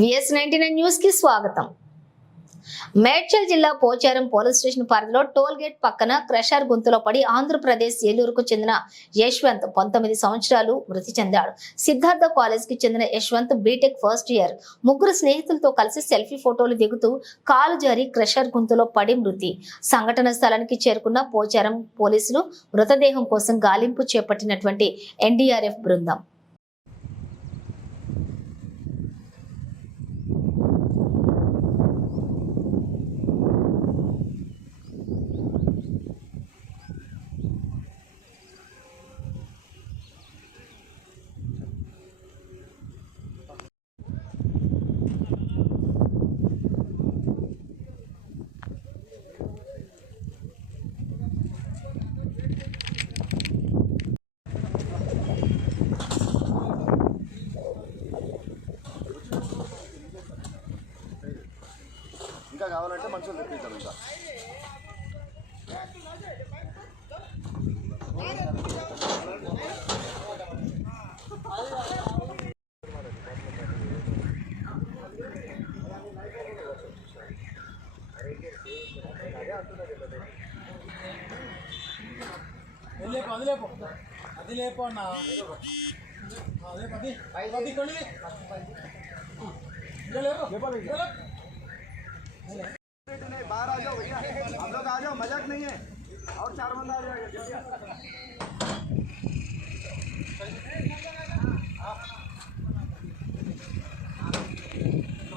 VS99 news కి స్వాగతం. మేడ్చల్ జిల్లా పోచారం పోలీస్ స్టేషన్ పరిధిలో టోల్ గేట్ పక్కన క్రషర్ గుంతలో పడి ఆంధ్రప్రదేశ్ ఏలూరుకు చెందిన యశ్వంత్ 19 సంవత్సరాలు మృతి చెందాడు. సిద్ధార్థ కాలేజ్ కి చెందిన యశ్వంత్ బీటెక్ ఫస్ట్ ఇయర్. ముగ్గురు స్నేహితులతో కలిసి సెల్ఫీ ఫోటోలు దిగుతూ కాలు జారి క్రషర్ గుంతలో పడి మృతి. సంఘటన స్థలానికి చేరుకున్న పోచారం పోలీసులు మృతదేహం కోసం గాలింపు చేపట్టినటువంటి NDRF బృందం ఇంకా కావాలంటే మనుషులు తెప్పిద్దాం. ఇంకా అది లేపో అన్న बाहर आ जाओ भैया, आप लोग आ जाओ, मजाक नहीं है। और 4 बंदा आ जाएगा।